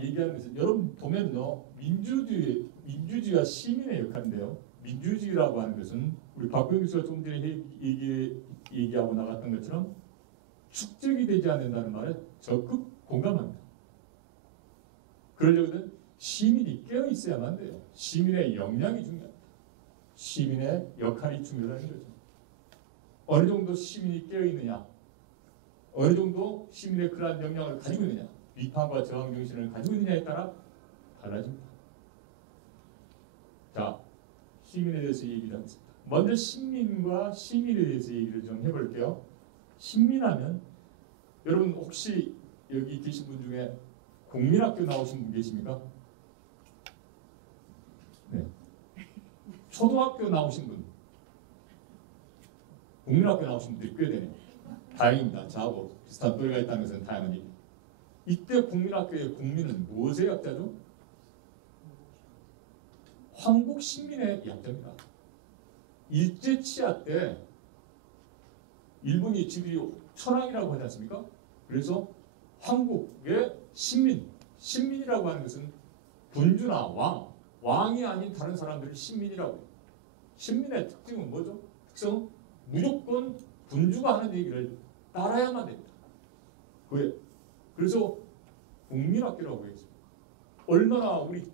얘기하는 것은 여러분 보면요 민주주의와 시민의 역할인데요. 민주주의라고 하는 것은 우리 박구영 교수가 좀 전에 얘기하고 나갔던 것처럼 축적이 되지 않는다는 말에 적극 공감합니다. 그러려면 시민이 깨어 있어야만 돼요. 시민의 역량이 중요합니다. 시민의 역할이 중요하다는 거죠. 어느 정도 시민이 깨어 있느냐, 어느 정도 시민의 그러한 역량을 가지고 있느냐, 비판과 저항 정신을 가지고 있느냐에 따라 달라집니다. 자, 시민에 대해서 얘기를 하겠습니다. 먼저 신민과 시민에 대해서 얘기를 좀 해볼게요. 신민하면 여러분 혹시 여기 계신 분 중에 국민학교 나오신 분 계십니까? 네. 초등학교 나오신 분, 국민학교 나오신 분들이 꽤 되네요. 다행입니다. 저하고 비슷한 또래가 있다는 것은 다행한 일. 이때 국민학교의 국민은 무엇의 약자죠? 황국 신민의 약자입니다. 일제 치하 때 일본이 지들이 천황이라고 하지 않습니까? 그래서 황국의 신민이라고 하는 것은 군주나 왕이 아닌 다른 사람들을 신민이라고 해요. 신민의 특징은 뭐죠? 특성은 무조건 군주가 하는 얘기를 따라야만 됩니다. 그래서 국민학교라고 했습니다. 얼마나 우리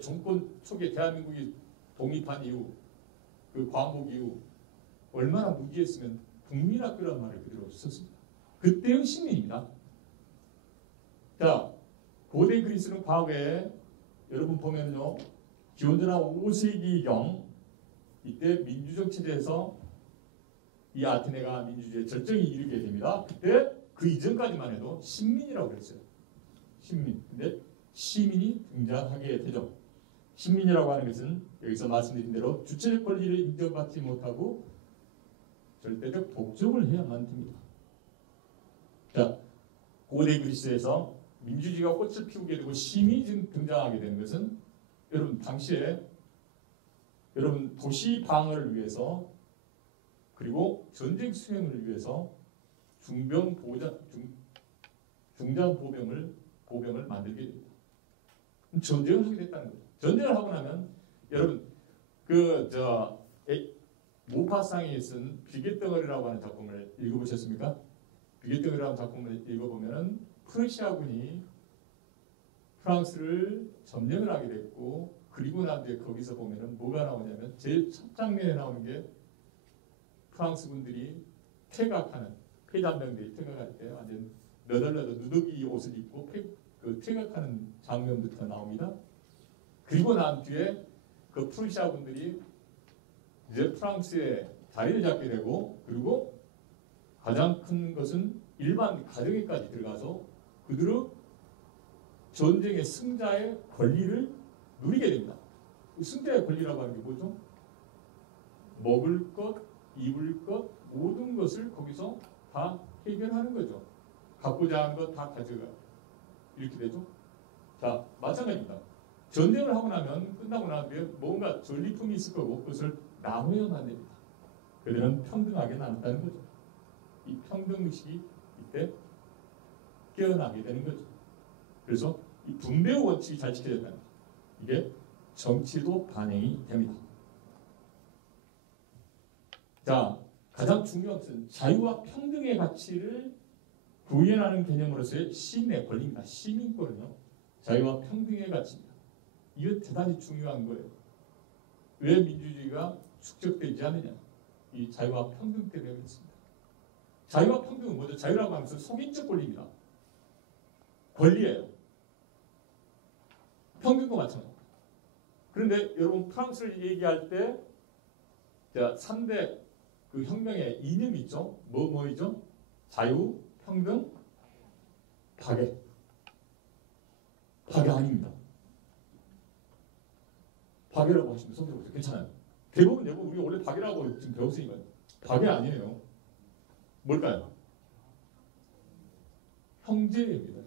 정권 초기에 대한민국이 독립한 이후, 그 광복 이후 얼마나 무기했으면 국민학교라는 말을 그대로 썼습니다. 그때의 시민입니다. 자, 고대 그리스는 과거에 여러분 보면요, 기원전한 5세기경 이때 민주적 체제에서 이 아테네가 민주주의의 절정이 이르게 됩니다. 그때 그 이전까지만 해도 신민이라고 그랬어요. 신민. 근데 시민이 등장하게 되죠. 신민이라고 하는 것은 여기서 말씀드린 대로 주체적 권리를 인정받지 못하고 절대적 독점을 해야만 됩니다. 자, 고대 그리스에서 민주주의가 꽃을 피우게 되고 시민이 등장하게 된 것은 여러분 당시에 여러분 도시 방어를 위해서 그리고 전쟁 수행을 위해서 중장 보병을 만들게 됩니다. 전쟁을 하게 됐다는 거죠. 전쟁을 하고 나면 여러분 모파상이 쓴 비계덩어리라고 하는 작품을 읽어보셨습니까? 비계덩어리라는 작품을 읽어보면 프러시아군이 프랑스를 점령을 하게 됐고 그리고 난 뒤에 거기서 보면은 뭐가 나오냐면 제일 첫 장면에 나오는 게 프랑스 군들이 폐잔병들이 퇴각할 때 완전 너덜너덜 누더기 옷을 입고 퇴각하는 장면부터 나옵니다. 그리고 난 뒤에 그 프루시아 군들이 이제 프랑스에 자리를 잡게 되고 그리고 가장 큰 것은 일반 가정에까지 들어가서 그들의 전쟁의 승자의 권리를 누리게 됩니다. 승자의 권리라고 하는 게 뭐죠? 먹을 것, 입을 것, 모든 것을 거기서 다 해결하는 거죠. 갖고자 하는 것 다 가져가. 이렇게 되죠. 자, 마찬가지입니다. 전쟁을 하고 나면 끝나고 난 뒤에 뭔가 전리품이 있을 거고 그것을 나누어야만 됩니다. 그들은 평등하게 나눴다는 거죠. 이 평등의식이 이때 깨어나게 되는 거죠. 그래서 이 분배의 원칙이 잘 지켜졌다는 거죠. 이게 정치도 반영이 됩니다. 자, 가장 중요한 것은 자유와 평등의 가치를 구현하는 개념으로서의 시민의 권리입니다. 시민권은요, 자유와 평등의 가치입니다. 이거 대단히 중요한 거예요. 왜 민주주의가 축적되지 않느냐? 이 자유와 평등 때문에 그렇습니다. 자유와 평등은 뭐죠? 자유라고 하면서 속인적 권리입니다. 권리예요. 평등도 마찬가지입니다. 그런데 여러분 프랑스를 얘기할 때 3대 그 혁명의 이념이 있죠. 뭐이죠? 자유, 평등, 파괴. 파괴 아닙니다. 파괴라고 하시면 손 들어보세요. 괜찮아요. 대부분 우리 원래 파괴라고 지금 배웠으니까 파괴 아니에요. 뭘까요? 형제입니다.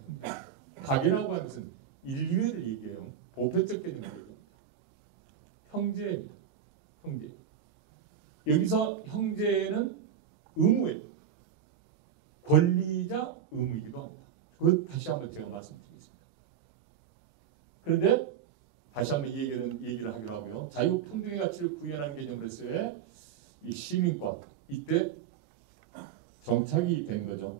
파괴라고 하는 것은 인류를 얘기해요. 보편적 개념이에요. 형제입니다. 형제. 여기서 형제는 의무예요. 권리자 의무이기도 합니다. 그것 다시 한번 제가 말씀드리겠습니다. 그런데 다시 한번 얘기를 하기로 하고요. 자유평등의 가치를 구현하는 개념으로서의 이 시민권, 이때 정착이 된 거죠.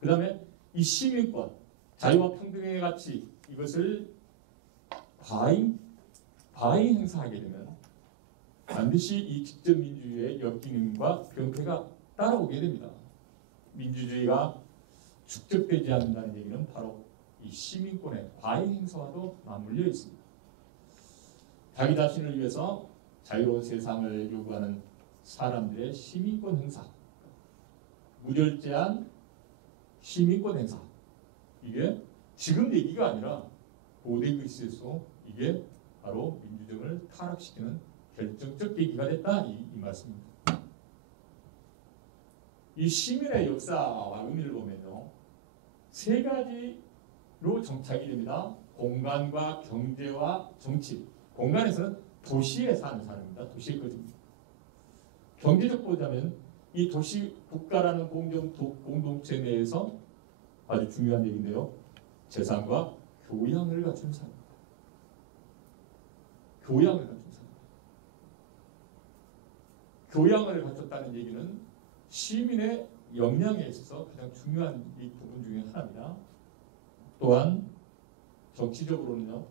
그 다음에 이 시민권, 자유와 평등의 가치, 이것을 과잉 행사하게 되면 반드시 이 직접 민주주의의 역기능과 병폐가 따라오게 됩니다. 민주주의가 축적되지 않는다는 얘기는 바로 이 시민권의 과잉 행사와도 맞물려 있습니다. 자기 자신을 위해서 자유로운 세상을 요구하는 사람들의 시민권 행사, 무절제한 시민권 행사, 이게 지금 얘기가 아니라 고대 그리스에서 이게 바로 민주정을 타락시키는 결정적 계기가 됐다, 이 말씀입니다. 이 시민의 역사와 의미를 보면요, 세 가지로 정착이 됩니다. 공간과 경제와 정치. 공간에서는 도시에 사는 사람입니다. 도시에 거듭니다. 경제적 보자면 이 도시 국가라는 공동체 내에서 아주 중요한 얘기인데요. 재산과 교양을 갖춘 사람입니다. 교양을 갖춘 사람입니다. 교양을 갖췄다는 얘기는 시민의 역량에 있어서 가장 중요한 이 부분 중에 하나입니다. 또한 정치적으로는요,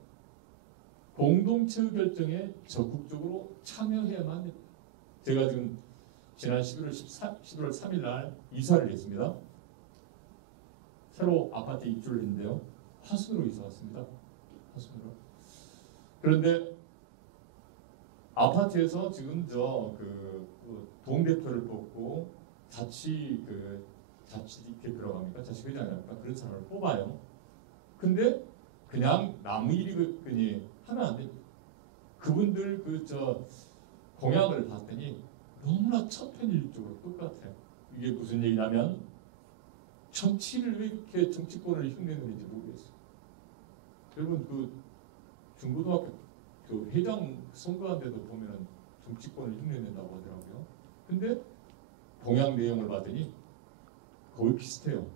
공동체 결정에 적극적으로 참여해야만 됩니다. 제가 지금 지난 11월 3일 날 이사를 했습니다. 새로 아파트에 입주를 했는데요. 화순으로 이사 왔습니다. 화순으로. 그런데 아파트에서 지금 동대표를 뽑고 자치 대표라고 합니까? 자치회장이랄까? 그런 사람을 뽑아요. 근데 그냥 나무 일이거니 하면 안 됩니다. 그분들 공약을 봤더니 너무나 천편일률적으로 똑같아요. 이게 무슨 얘기냐면 정치를 왜 이렇게 정치권을 흉내내는지 모르겠어요. 여러분 중고등학교 회장 선거한데도 보면은 정치권을 흉내낸다고 하더라고요. 근데 공약 내용을 봤더니 거의 비슷해요.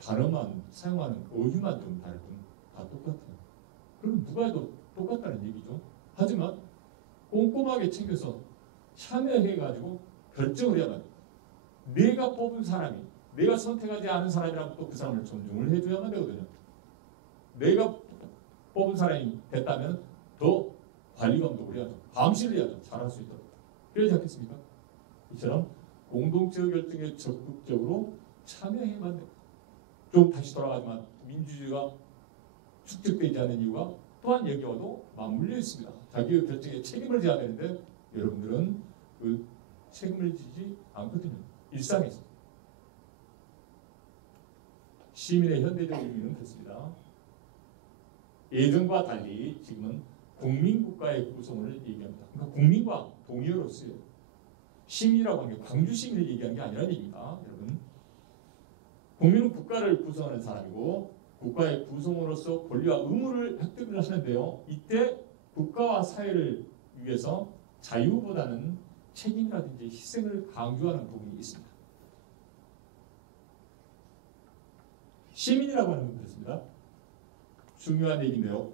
단어만 사용하는 어휘만 좀 다를 뿐 다 똑같아요. 그럼 누가 해도 똑같다는 얘기죠. 하지만 꼼꼼하게 챙겨서 참여해가지고 결정을 해야만 돼요. 내가 뽑은 사람이, 내가 선택하지 않은 사람이라면 또 그 사람을 존중을 해줘야만 되거든요. 내가 뽑은 사람이 됐다면 더 관리 감독을 해야죠. 감시를 해야죠. 잘할 수 있도록. 그러지 않겠습니까? 이처럼 공동체 결정에 적극적으로 참여해야만 됩니다. 좀 다시 돌아가지만 민주주의가 축적되지 않는 이유가 또한 여기와도 맞물려 있습니다. 자기의 결정에 책임을 져야 되는데 여러분들은 그 책임을 지지 않거든요. 일상에서. 시민의 현대적 의미는 그렇습니다. 예전과 달리 지금은 국민국가의 구성을 얘기합니다. 그러니까 국민과 동의어로서요. 시민이라고 하는 게 광주 시민을 얘기하는 게 아니라는 얘기입니다. 여러분. 국민은 국가를 구성하는 사람이고 국가의 구성으로서 권리와 의무를 획득을 하시는데요. 이때 국가와 사회를 위해서 자유보다는 책임이라든지 희생을 강조하는 부분이 있습니다. 시민이라고 하는 건 그렇습니다. 중요한 얘기인데요.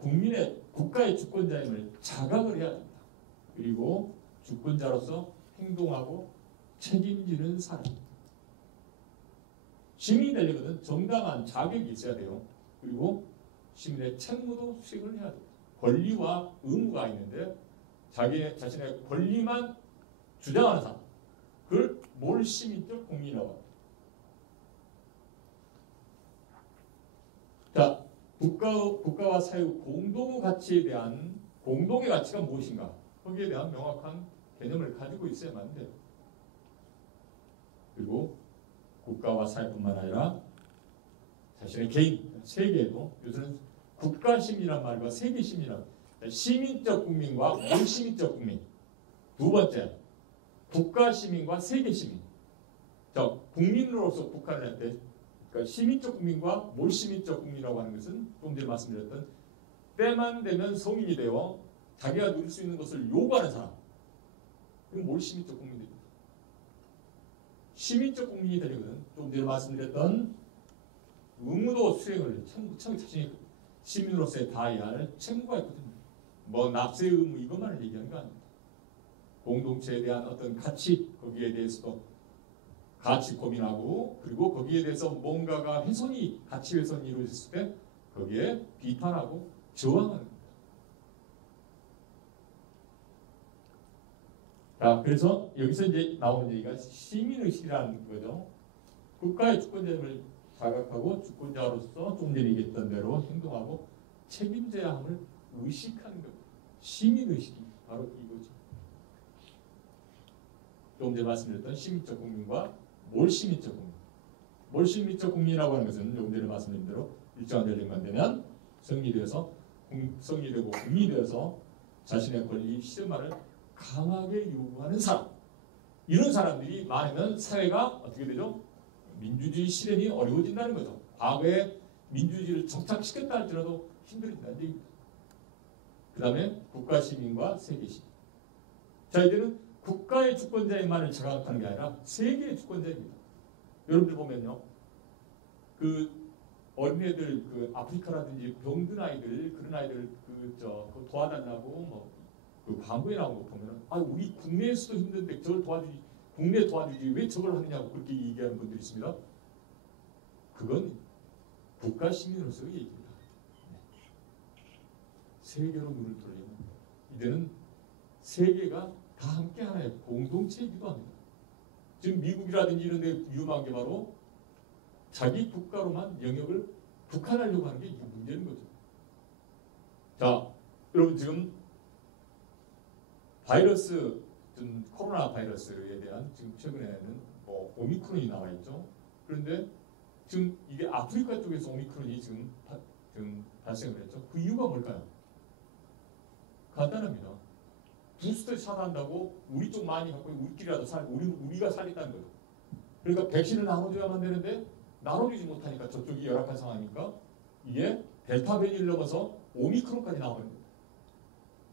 국가의 주권자임을 자각을 해야 됩니다. 그리고 주권자로서 행동하고 책임지는 사람. 시민이 되려면 정당한 자격이 있어야 돼요. 그리고 시민의 책무도 수행을 해야 됩니다. 권리와 의무가 있는데 자신의 권리만 주장하는 사람. 그걸 몰시민적 국민이라고 합니다. 자, 국가와 사회 공동의 가치에 대한 공동의 가치가 무엇인가? 거기에 대한 명확한 개념을 가지고 있어야만 돼요. 그리고 국가와 사회뿐만 아니라 자신의 개인, 세계에도 요새는 국가시민이란 말과 세계시민이란 시민적 국민과 몰시민적 국민. 두 번째, 국가시민과 세계시민. 자, 국민으로서 국가를 할 때 그러니까 시민적 국민과 몰시민적 국민이라고 하는 것은 좀 전에 말씀드렸던 때만 되면 성인이 되어 자기가 누릴 수 있는 것을 요구하는 사람. 이건 몰시민적 국민입니다. 시민적 국민이 되려면 좀 전에 말씀드렸던 의무도 수행을 자신이 시민으로서의 다해야 할 책무가 있거든요. 뭐 납세 의무 이것만을 얘기하는 거 아닙니다. 공동체에 대한 어떤 가치 거기에 대해서도 같이 고민하고 그리고 거기에 대해서 뭔가가 훼손이 가치 훼손이 이루어졌을 때 거기에 비판하고 저항하는 겁니다. 자, 그래서 여기서 이제 나오는 얘기가 시민의식이라는 거죠. 국가의 주권자임을 자각하고 주권자로서 좀 전에 얘기했던 대로 행동하고 책임져야 함을 의식하는 겁니다. 시민의식이 바로 이거죠. 조금 전에 말씀드렸던 시민적 국민과 몰시민적 국민. 몰시민적 국민이라고 하는 것은 조금 전에 말씀드린 대로 일정한 연령만 되면 성리되고 국민이 되어서 자신의 권리 실현만을 강하게 요구하는 사람. 이런 사람들이 많으면 사회가 어떻게 되죠? 민주주의 실현이 어려워진다는 거죠. 과거에 민주주의를 정착시켰다 할지라도 힘들어진다는 얘기입니다. 그 다음에 국가 시민과 세계 시민. 자, 이제는 국가의 주권자인만을 자각하는 게 아니라 세계의 주권자입니다. 여러분들 보면요, 그 어린애들, 그 아프리카라든지 병든 아이들, 그런 아이들 그 도와달라고 그 광고에 나온 거 보면은 우리 국내에서도 힘든데 저걸 도와주지, 국내 도와주지 왜 저걸 하느냐고 그렇게 얘기하는 분들이 있습니다. 그건 국가 시민으로서의 얘기입니다. 세계로 눈을 돌리면 이제는 세계가 다 함께 하나의 공동체이기도 합니다. 지금 미국이라든지 이런 데 위험한 게 바로 자기 국가로만 영역을 국한하려고 하는 게 이게 문제인 거죠. 자, 여러분 지금 바이러스, 코로나 바이러스에 대한 지금 최근에는 오미크론이 나와 있죠. 그런데 지금 이게 아프리카 쪽에서 오미크론이 지금 발생을 했죠. 그 이유가 뭘까요? 간단합니다. 부스터 샷 한다고 우리 쪽 많이 갖고 우리끼리라도 살고 우리가 살겠다는 거죠. 그러니까 백신을 나눠줘야만 되는데 나눠주지 못하니까 저쪽이 열악한 상황이니까 이게 델타 변이를 넘어서 오미크론까지 나와버린 겁니다.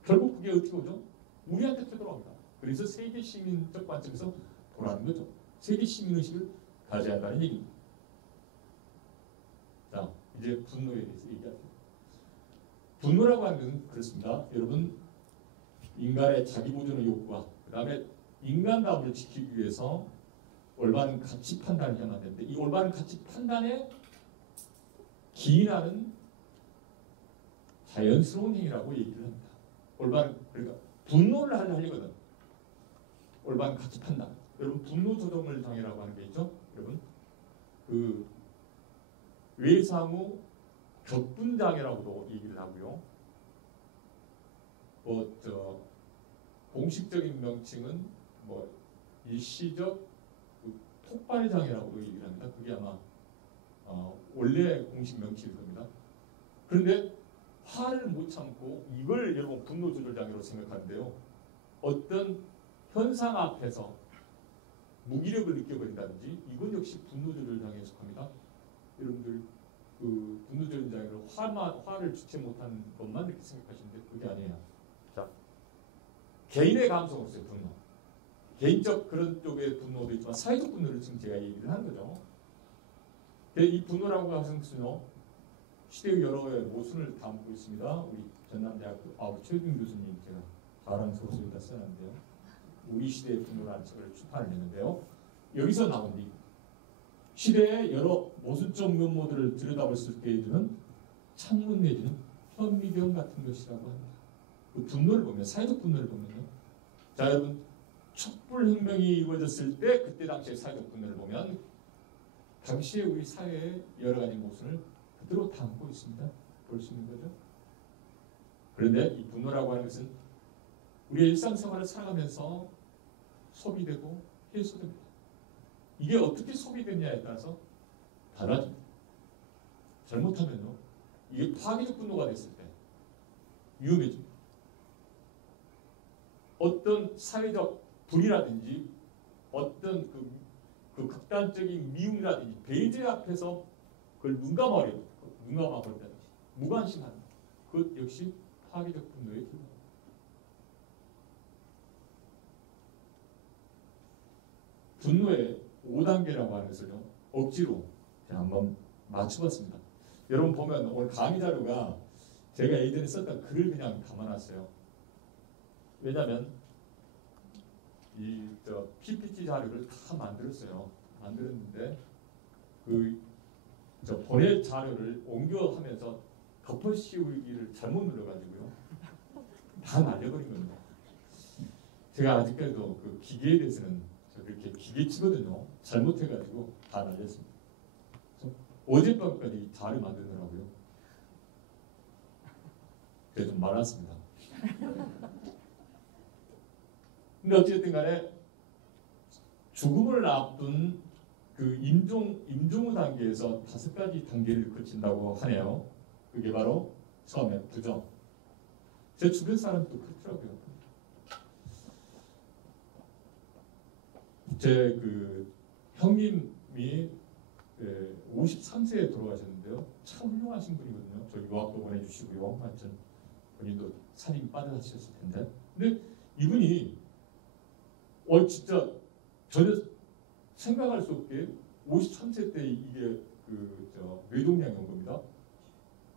결국 그게 어떻게 오죠? 우리한테 되돌아옵니다. 그래서 세계 시민적 관점에서 돌아가는 거죠. 세계 시민의식을 가져야 한다는 얘기입니다. 자, 이제 분노에 대해서 얘기하죠. 분노라고 하는 것은 그렇습니다. 여러분, 인간의 자기 보존의 욕구와 그 다음에 인간다움을 지키기 위해서 올바른 가치 판단을 해야만 되는데 이 올바른 가치 판단에 기인하는 자연스러운 행위라고 얘기를 합니다. 올바른, 그러니까 분노를 하려거든. 올바른 가치 판단. 여러분 분노 조정을 장애라고 하는 게 있죠. 여러분 그 외상후 격분 장애라고도 얘기를 하고요. 공식적인 명칭은 일시적 폭발 장애라고도 얘기를 합니다. 그게 아마 원래 공식 명칭일 겁니다. 그런데 화를 못 참고 이걸 여러분 분노 조절 장애로 생각하는데요. 어떤 현상 앞에서 무기력을 느껴버린다든지 이건 역시 분노 조절 장애에 속합니다. 여러분들 그 분노 조절 장애로 화를 주체 못하는 것만 이렇게 생각하시는데 그게 아니에요. 자, 개인의 감성으로서의 분노, 개인적 그런 쪽의 분노도 있지만 사회적 분노를 지금 제가 얘기를 하는 거죠. 이 분노라고 하는 것은요, 시대의 여러 모순을 담고 있습니다. 우리 전남대학교 최유빈 교수님 제가 자랑스러워서 여기다 써놨는데요. 우리 시대의 분노라는 책을 출판을 했는데요. 여기서 나온 이 시대의 여러 모순적 면모들을 들여다볼 수 있게 해주는 창문 내지는 현미경 같은 것이라고 합니다. 그 분노를 보면, 사회적 분노를 보면요. 자, 여러분, 촛불혁명이 이루어졌을 때 그때 당시의 사회적 분노를 보면 당시에 우리 사회의 여러 가지 모순을 그대로 담고 있습니다. 볼 수 있는 거죠. 그런데 이 분노라고 하는 것은 우리의 일상생활을 살아가면서 소비되고 해소됩니다. 이게 어떻게 소비되느냐에 따라서 달라집니다. 잘못하면요, 이게 파괴적 분노가 됐을 때 위험해집니다. 어떤 사회적 불이라든지 어떤 그 극단적인 미움이라든지 배제 앞에서 그걸 눈 감아버린다든지 무관심하는 그것 역시 파괴적 분노의 기본입니다. 분노의 5단계라고 하는 것을요, 억지로 제가 한번 맞춰봤습니다. 여러분 보면 오늘 강의 자료가 제가 예전에 썼던 글을 그냥 담아놨어요. 왜냐하면 이 PPT 자료를 다 만들었어요. 만들었는데 보낼 자료를 옮겨하면서 덮어씌우기를 잘못 눌러가지고요. 다 날려버린 겁니다. 제가 아직까지도 그 기계에 대해서는 그렇게 기계치거든요. 잘못해가지고 다 날렸습니다. 어젯밤까지 자료 만드느라고요. 그래서 좀 많았습니다. 근데 어쨌든 간에 죽음을 앞둔 그 임종후 단계에서 5가지 단계를 거친다고 하네요. 그게 바로 처음에 부정. 제 주변 사람도 그렇더라고요. 제 그 형님이 53세에 돌아가셨는데요. 참 훌륭하신 분이거든요. 저 유학도 보내주시고요. 완전 본인도 살인 빠져하셨을 텐데. 근데 이분이 진짜 전혀 생각할 수 없게 53세 때 이게 뇌동량이 온 겁니다.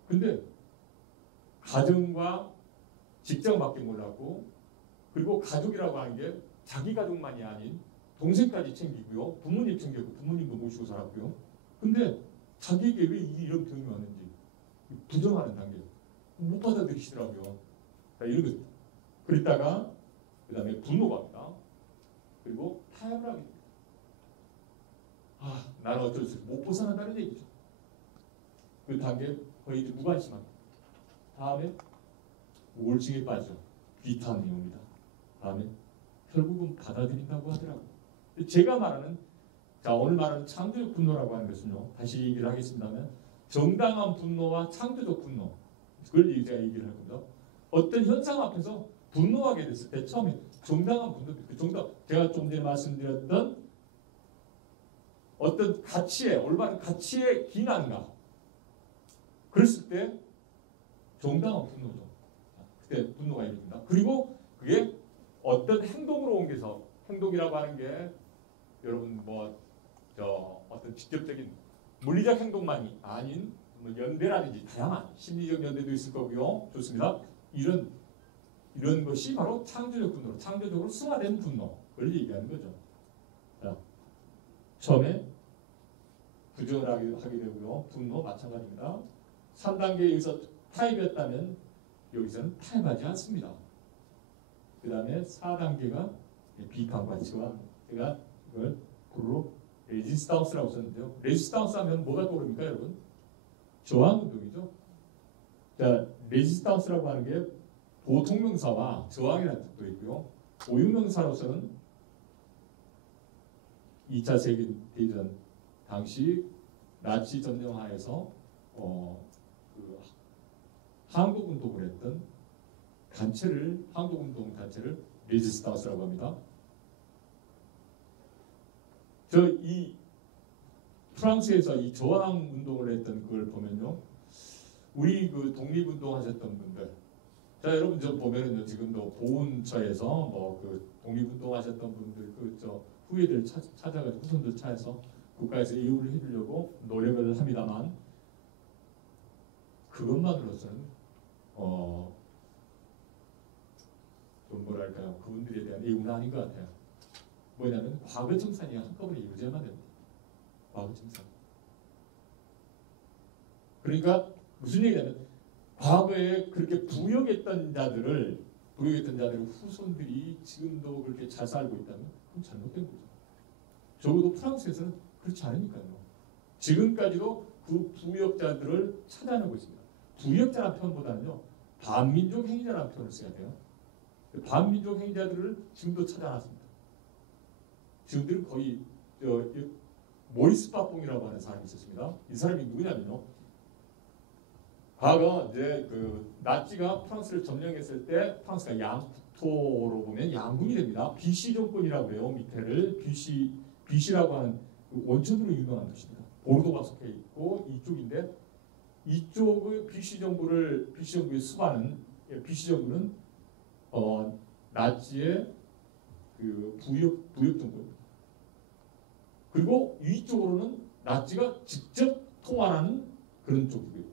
근데 가정과 직장밖에 몰랐고, 그리고 가족이라고 하는 게 자기 가족만이 아닌 동생까지 챙기고요, 부모님 챙겼고 부모님도 모시고 살았고요. 근데 자기에게 왜 이런 병이 왔는지 부정하는 단계, 못 받아들이시더라고요. 이런 거. 그랬다가 그 다음에 분노가 옵니다. 그리고 타협을 하게 됩니다. 나는 어쩔 수 없이 못 벗어난다는 얘기죠. 그 단계 거의 이제 무관심합니다. 다음에 우울증에 빠져 비탄이 옵니다. 다음에 결국은 받아들인다고 하더라고요. 제가 말하는, 오늘 말하는 창조적 분노라고 하는 것은요, 다시 얘기를 하겠습니다만, 정당한 분노와 창조적 분노, 그걸 제가 얘기를 할 겁니다. 어떤 현상 앞에서 분노하게 됐을 때 처음에 정당한 분노, 제가 좀 전에 말씀드렸던 어떤 가치에, 올바른 가치의 기난과, 그랬을 때 정당한 분노죠. 그때 분노가 일어납니다. 그리고 그게 어떤 행동으로 옮겨서, 행동이라고 하는 게 여러분 어떤 직접적인 물리적 행동만이 아닌 연대라든지 다양한 심리적 연대도 있을 거고요. 좋습니다. 이런 것이 바로 창조적 분노로, 창조적으로 승화된 분노를 얘기하는 거죠. 자, 처음에 부정을 하게 되고요. 분노 마찬가지입니다. 3단계에 여기서 타입이었다면 여기서는 타입하지 않습니다. 그 다음에 4단계가 비판 가치와, 제가 이걸 구로 레지스탕스라고 썼는데요. 레지스탕스 하면 뭐가 떠오릅니까, 여러분? 저항 운동이죠. 자, 레지스탕스라고 하는 게 보통명사와 저항이라는 뜻도 있고요. 고유명사로서는 2차 세계대전 당시 나치 점령하에서 한국운동을 했던 단체를, 한국운동 단체를 레지스탕스라고 합니다. 이 프랑스에서 이 저항 운동을 했던 그걸 보면요, 우리 그 독립운동 하셨던 분들, 자 여러분 저 보면은요, 지금도 보훈처에서 그 독립운동 하셨던 분들 후예들 찾아가지고 후손들 찾아서 국가에서 이유를 해주려고 노력을 합니다만, 그것만으로서는 좀 뭐랄까요, 그분들에 대한 예우는 아닌 것 같아요. 뭐냐면 과거 청산이 한꺼번에 이루어져야만 됩니다. 과거 청산. 그러니까 무슨 얘기냐면, 과거에 그렇게 부역했던 자들을 후손들이 지금도 그렇게 잘 살고 있다면 그건 잘못된 거죠. 적어도 프랑스에서는 그렇지 않으니까요. 지금까지도 그 부역자들을 찾아내고 있습니다. 부역자라는 표현보다는요, 반민족 행위자라는 표현을 써야 돼요. 반민족 행위자들을 지금도 찾아놨습니다. 지금들은 거의 모리스 파퐁이라고 하는 사람이 있었습니다. 이 사람이 누구냐면요, 과거 이제 그 나치가 프랑스를 점령했을 때 프랑스가 양토로 보면 양군이 됩니다. BC 정권이라고 해요. 밑에를 BC라고 하는 그 원천으로 유명한 도시입니다. 보르도가 속해 있고 이쪽인데, 이쪽의 BC 정부의 수반은, BC 정부는 나치의 그 부역 정부입니다. 그리고 위쪽으로는 나치가 직접 통할하는 그런 쪽이고요.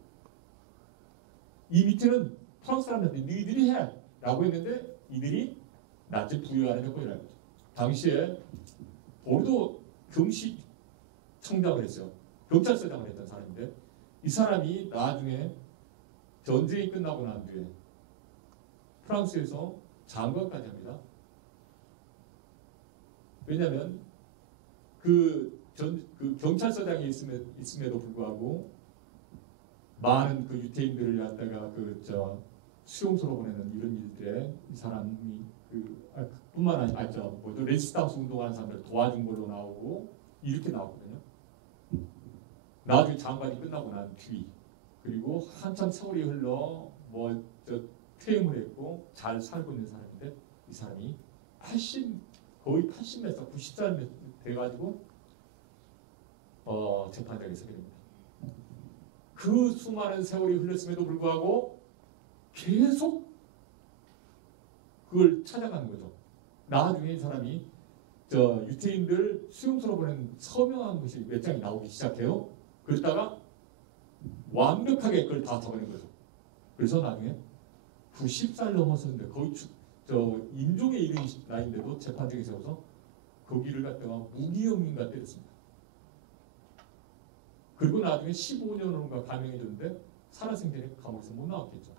이 밑에는 프랑스 사람들한테 너희들이 해 라고 했는데 이들이 나치 부여하는 조건이라는 거죠. 당시에 보르도 경시청장을 했어요. 경찰서장을 했던 사람인데 이 사람이 나중에 전쟁이 끝나고 난 뒤에 프랑스에서 장관까지 합니다. 왜냐하면 그 경찰서장이 있음에도 불구하고 많은 그 유태인들을 갖다가 수용소로 보내는 이런 일들에 이 사람이 뿐만 아니라 레지스탕스 운동하는 사람들 도와준 걸로 나오고 이렇게 나오거든요. 나중에 장관이 끝나고 난 뒤 그리고 한참 세월이 흘러 퇴임을 했고 잘 살고 있는 사람인데 이 사람이 거의 80몇 살, 90살 돼가지고 재판장에 서게 됩니다. 그 수많은 세월이 흘렀음에도 불구하고 계속 그걸 찾아가는 거죠. 나중에 이 사람이 유태인들 수용소로 보낸 서명한 것이 몇 장이 나오기 시작해요. 그러다가 완벽하게 그걸 다 적어낸 거죠. 그래서 나중에 90살 넘었었는데 거의 임종에 이른 나이인데도 재판장에 세워서 거기를 갖다가 무기형님과 때렸습니다. 그리고 나중에 15년인가 감형해줬는데 살아생전에 감옥에서 못 나왔겠죠.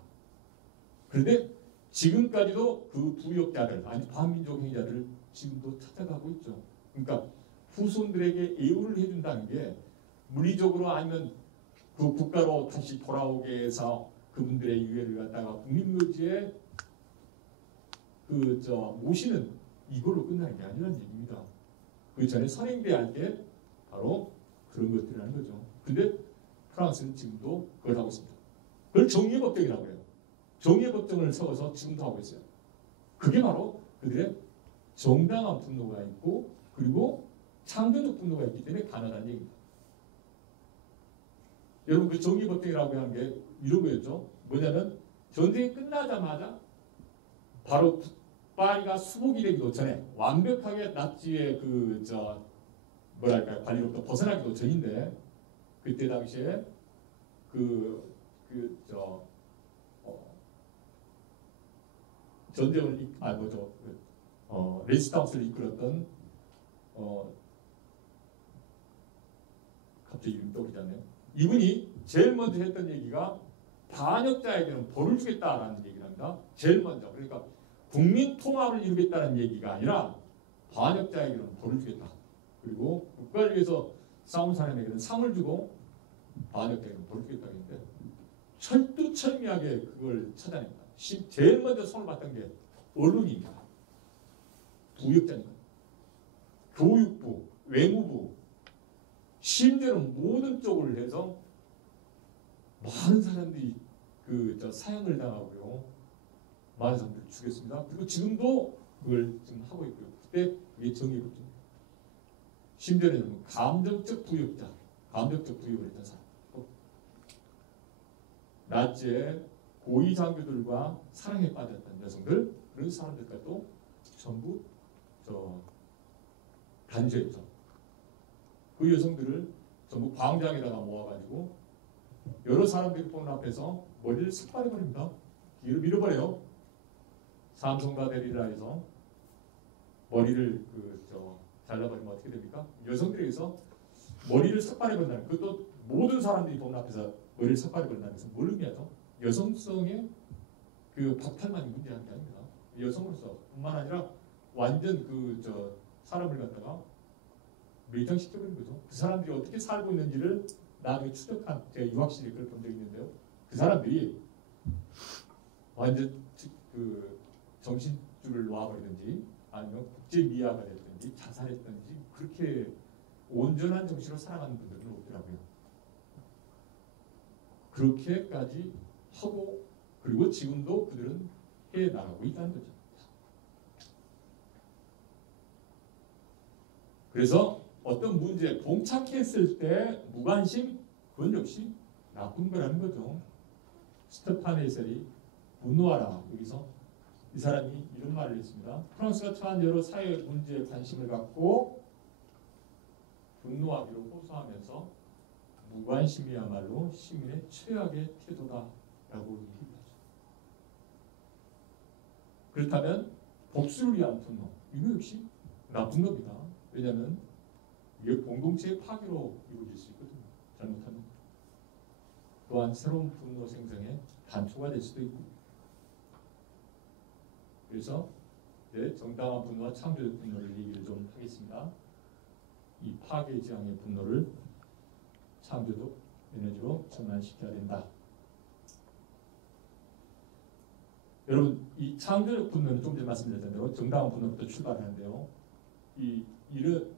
그런데 지금까지도 그 부역자들, 아니 반민족 행위자들을 지금도 찾아가고 있죠. 그러니까 후손들에게 예우를 해준다는 게 물리적으로 아니면 그 국가로 다시 돌아오게 해서 그분들의 유해를 갖다가 국립묘지에 모시는 이걸로 끝나는 게 아니라는 얘기입니다. 그 전에 선행돼야 할 게 바로 그런 것들이라는 거죠. 근데 프랑스는 지금도 그걸 하고 있습니다. 그걸 정의의 법정이라고 해요. 정의의 법정을 세워서 지금도 하고 있어요. 그게 바로 그들의 정당한 분노가 있고 그리고 창조적 분노가 있기 때문에 가능한 얘기입니다. 여러분 그 정의의 법정이라고 하는 게 이런 거였죠. 뭐냐면 전쟁이 끝나자마자 바로 파리가 수복이 되기도 전에 완벽하게 나치의 관리로부터 벗어나기도 전인데 그때 당시에 전쟁을 레지스탕스를 이끌었던 갑자기 이름이 떠오르지 않네요. 이분이 제일 먼저 했던 얘기가 반역자에게는 벌을 주겠다라는 얘기를 합니다. 제일 먼저. 그러니까 국민 통합을 이루겠다는 얘기가 아니라 반역자에게는 벌을 주겠다. 그리고 국가를 위해서 싸운 사람에게는 상을 주고 반역자에게는 벌을 주겠다 했는데 철두철미하게 그걸 찾아냅니다. 제일 먼저 손을 봤던 게 언론입니다. 부역자니까. 교육부, 외무부, 심지어는 모든 쪽을 해서 많은 사람들이 사형을 당하고요. 많은 사람들을 죽였습니다. 그리고 지금도 그걸 지금 하고 있고요. 그때 그게 정의롭죠. 심지어는 감정적 부역자, 감정적 부역을 했던 사람. 나치의 고위 장교들과 사랑에 빠졌던 여성들, 그런 사람들까지도 전부 단죄했죠. 그 여성들을 전부 광장에다가 모아가지고 여러 사람들이 보는 앞에서 머리를 삭발해버립니다. 뒤로 밀어버려요. 삼성과 대리라 해서 머리를 잘라버리면 어떻게 됩니까? 여성들에게서 머리를 삭발해버린다는 그것도 모든 사람들이 보는 앞에서 머리를 삭발해버린다는 것은 뭘 의미하죠? 여성성의 그 박탈만이 문제하는 게 아닙니다. 여성으로서 뿐만 아니라 완전 사람을 갖다가 매장시켜버린 거죠. 그 사람들이 어떻게 살고 있는지를 나중에 추적한 제가 유학실에 그걸 본 적이 있는데요. 그 사람들이 완전 정신줄을 놓아버리든지 아니면 국제미아가 됐든지 자살했든지 그렇게 온전한 정신으로 살아가는 분들은 없더라고요. 그렇게까지 하고 그리고 지금도 그들은 해나가고 있다는 거죠. 그래서 어떤 문제에 봉착했을 때 무관심, 그건 역시 나쁜 거라는 거죠. 스테판 헤셀이 분노하라. 여기서 이 사람이 이런 말을 했습니다. 프랑스가 처한 여러 사회 문제에 관심을 갖고 분노하기로 호소하면서 무관심이야말로 시민의 최악의 태도다 얘기하죠. 그렇다면 복수를 위한 분노, 이거 역시 나쁜 겁니다. 왜냐하면 이게 공동체의 파괴로 이루어질 수 있거든요. 잘못하면. 또한 새로운 분노 생성의 단초가 될 수도 있고. 그래서 정당한 분노와 창조적 분노를 얘기를 좀 하겠습니다. 이 파괴 지향의 분노를 창조적 에너지로 전환시켜야 된다. 여러분, 이 창조적 분노는 좀 전에 말씀드렸던 대로 정당한 분노부터 출발하는데요. 이를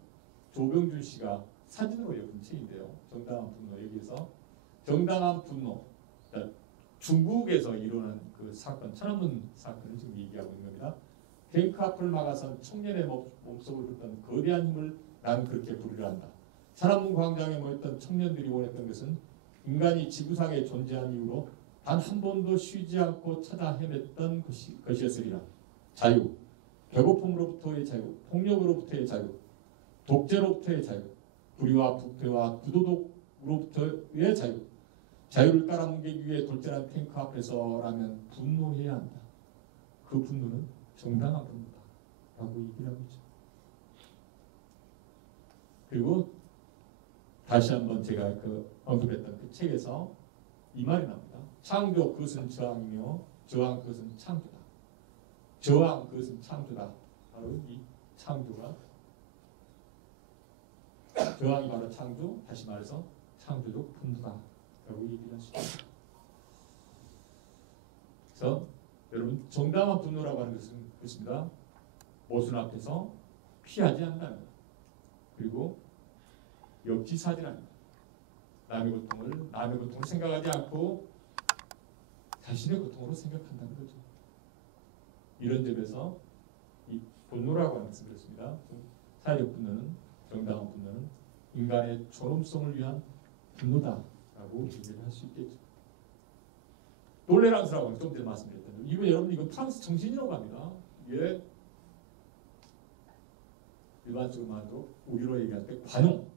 조병준 씨가 사진으로 엮은 책인데요. 정당한 분노, 여기에서 정당한 분노, 그러니까 중국에서 일어난 그 사건, 천안문 사건을 지금 얘기하고 있는 겁니다. 탱크 앞을 막아선 청년의 몸속을 훑던 거대한 힘을 나는 그렇게 부르려 한다. 천안문 광장에 모였던 청년들이 원했던 것은 인간이 지구상에 존재한 이후로 단 한 번도 쉬지 않고 찾아 헤맸던 것이었으리라. 자유, 배고픔으로부터의 자유, 폭력으로부터의 자유, 독재로부터의 자유, 불의와 부패와 부도덕으로부터의 자유. 자유를 깔아뭉개기 위해 돌진한 탱크 앞에서라면 분노해야 한다. 그 분노는 정당한 분노다. 라고 얘기를 하고 있죠. 그리고 다시 한번 제가 언급했던 그 책에서 이 말이 나옵니다. 창조 그것은 저항이며 저항 그것은 창조다. 저항 그것은 창조다. 바로 이 창조가 저항이 바로 창조, 다시 말해서 창조적 분노다. 라고 얘기를 할 수 있습니다. 그래서 여러분 정당한 분노라고 하는 것은 그렇습니다. 모순 앞에서 피하지 않는다는 것. 그리고 역지사지라는 것. 남의 고통을 생각하지 않고 자신의 고통으로 생각한다는 거죠. 이런 점에서 이 분노라고 하는 것은 그렇습니다. 사회적 분노는, 정당한 분노는 인간의 존엄성을 위한 분노다라고 얘기를 할 수 있겠죠. 톨레랑스라고 하는 좀 전에 말씀드렸던 이거 여러분 이거 프랑스 정신이라고 합니다. 이게 일반적으로 말도 우리로 얘기할 때 관용.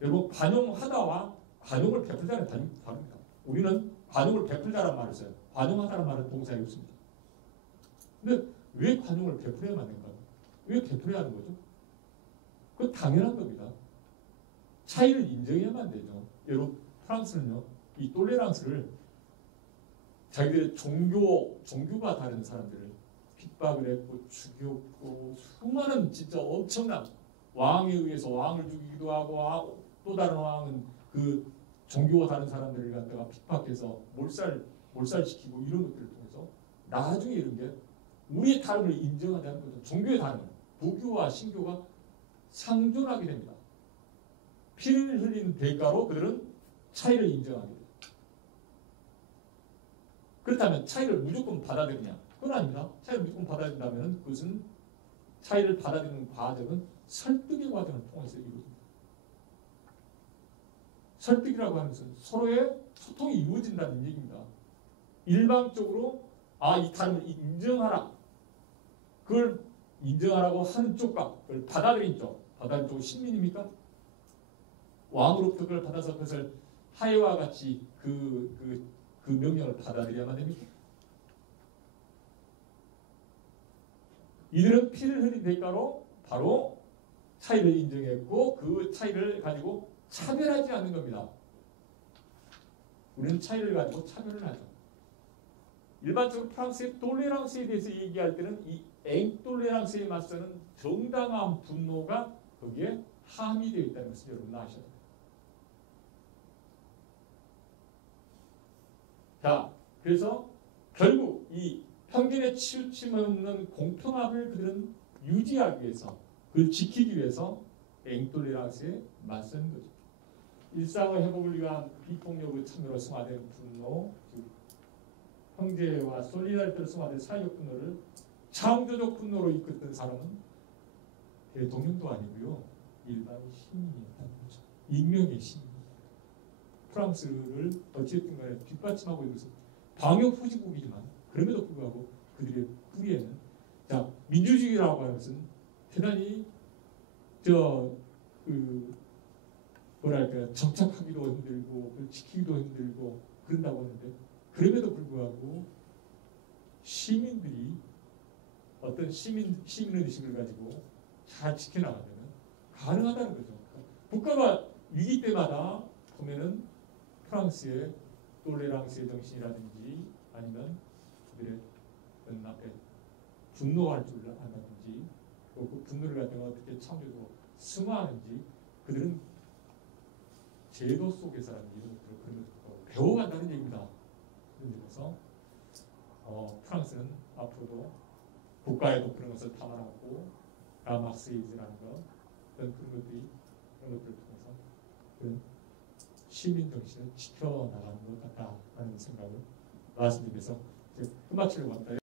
여러분 관용하다와 관용을 베풀자는 다릅니다. 우리는 관용을 베풀자란 말을 써요. 관용하다는 말은 동사에 없습니다. 근데 왜 관용을 베풀어야만 하는가? 왜 베풀어야 하는 거죠? 그건 당연한 겁니다. 차이를 인정해야만 되죠. 여러분 프랑스는요, 이 톨레랑스를 자기들의 종교가 다른 사람들을 핍박을 했고 죽였고 수많은 진짜 엄청난 왕에 의해서 왕을 죽이기도 하고 또 다른 왕은 그 종교가 다른 사람들을 갖다가 핍박해서 몰살시키고 이런 것들을 통해서 나중에 이런 게 우리의 다름을 인정하자는 거죠. 종교의 다름을 부교와 신교가 상존하게 됩니다. 피를 흘리는 대가로 그들은 차이를 인정하게 됩니다. 그렇다면 차이를 무조건 받아들이냐? 그건 아닙니다. 차이를 무조건 받아들인다면 그것은 차이를 받아들이는 과정은 설득의 과정을 통해서 이루어집니다. 설득이라고 하는 것은 서로의 소통이 이루어진다는 얘기입니다. 일방적으로 이 다름을 인정하라. 그걸 인정하라고 하는 쪽과 그걸 받아들인 쪽은 신민입니까? 왕으로부터 그걸 받아서 그것을 하해와 같이 그 명령을 받아들여야만 됩니까? 이들은 피를 흘린 대가로 바로 차이를 인정했고 그 차이를 가지고 차별하지 않는 겁니다. 우리는 차이를 가지고 차별을 하죠. 일반적으로 프랑스의 톨레랑스에 대해서 얘기할 때는 이 앵톨레랑스에 맞서는 정당한 분노가 거기에 함의되어 있다는 것을 여러분 아셔야 됩니다. 자, 그래서 결국 이 편견에 치우침 없는 공평함을 그들은 유지하기 위해서, 그걸 지키기 위해서 앵톨레랑스에 맞서는 거죠. 일상의 회복을 위한 비폭력의 참여로 승화된 분노, 즉 형제와 솔리다리티로 승화된 사회적 분노를 창조적 분노로 이끌었던 사람은 대통령도 아니고요, 일반 시민이었다는 거죠. 익명의 시민. 프랑스를 어찌됐든 간에 뒷받침하고 있는 것은 방역 후진국이지만 그럼에도 불구하고 그들의 뿌리에는 민주주의라고 하는 것은 대단히 정착하기도 힘들고 지키기도 힘들고 그런다고 하는데 그럼에도 불구하고 시민들이 어떤 시민의식을 가지고 잘 지켜나가면 가능하다는 거죠. 국가가 위기 때마다 보면은 프랑스의 똘레랑스의 정신이라든지 아니면 그들의 어떤 앞에 분노할 줄 안다든지 그 분노를 갖다가 어떻게 참여도 승화하는지 그들은 제도 속에서라는 이런 것들을 그런 것도 배워간다는 얘기입니다. 그래서 프랑스는 앞으로도 국가에도 그런 것을 담아놨고 라마스이즈라는 것 그런 것들을 통해서 그런 시민 정신을 지켜나가는 것 같다라는 생각을 말씀드리면서 끝마치려고 합니다.